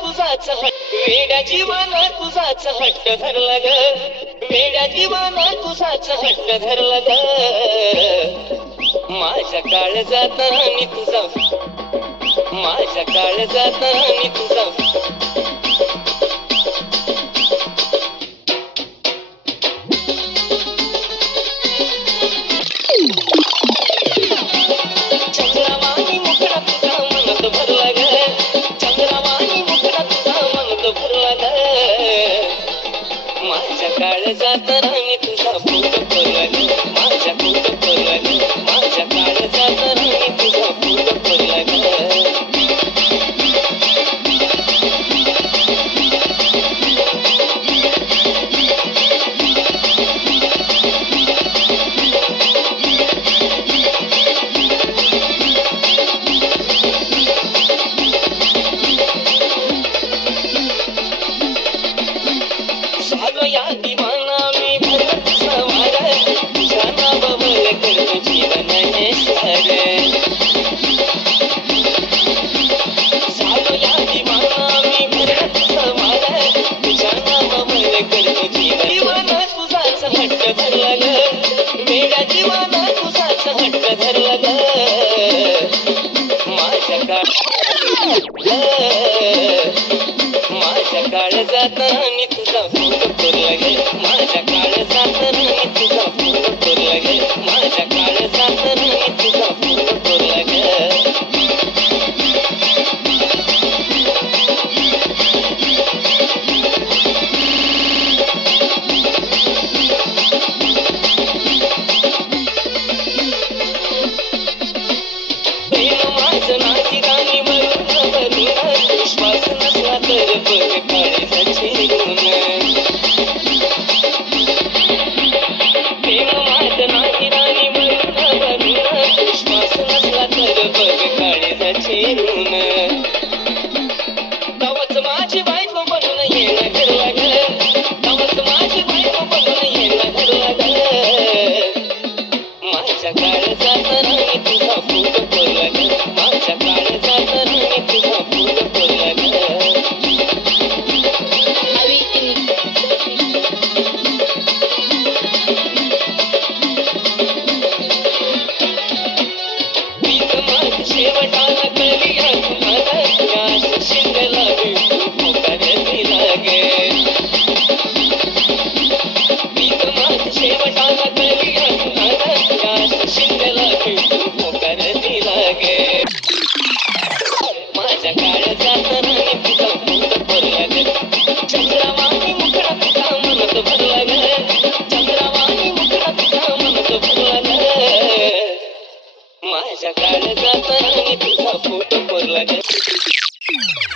तुझाच वेड्या जीवाना तुझाच हट्ट धरला ग, वेड्या जीवाना तुझाच हट्ट धरला ग. माझ्या काळजात आणि तुझा, माझ्या काळजात आणि तुझा. चंद्रवाणी मुखडा तुझा मनात भरला ग, चंद्रवाणी मुखडा तुझा मनात भरला ग. माझ्या काळजात आणि तुझा फोटो कोरला ग, माझ्या फोटो कोरला ग, माझ्या काळजात आणि तुझा फोटो कोरला ग. झालो या दिवाना मी भरत सवार, तुझ्या नावावर करतो जीवन हे सार. झालो या दिवाना मी भरत सवार, तुझ्या नावावर करतो जीवन. जीवाना तुझाच हट्ट धरला ग, वेड्या जीवाना तुझाच हट्ट धरला ग. माझ्या काळजात आणि तुझा फोटो कोरला गे, माझ्या काळजात आणि तुझा फोटो कोरला गे, माझ्या काळजात आणि तुझा फोटो कोरला गे. प्रेम माझं नाही गाणी वरून वरून, विश्वास नसला तर बघ काळजाची गुण. प्रेम माझं नाही राणी वरून वरून, विश्वास नसला तर बघ काळजाची गुण. तवच माझी बायको बनून येणं घरला ग, तवच माझी बायको बनून येणं घरला ग. माझ्या काळजात आणि तुझा फोटो कोरला ग, माझ्या काळजात आणि तुझा फोटो कोरला ग. पीक माझ शेवटाला कलिया तुम्हाला, याश शिंगला तू करती लागे. पीक माझ शेवटाला कलिया तुम्हाला, याश शिंगला तू करती लागे. माझ्या काळजात आणि तुझा फोटो कोरला ग, चंद्रवाणी मुखडा तुझा मनात भरला ग, चंद्रवाणी मुखडा तुझा मनात भरला ग. माझ्या काळजात आणि तुझा फोटो कोरला ग.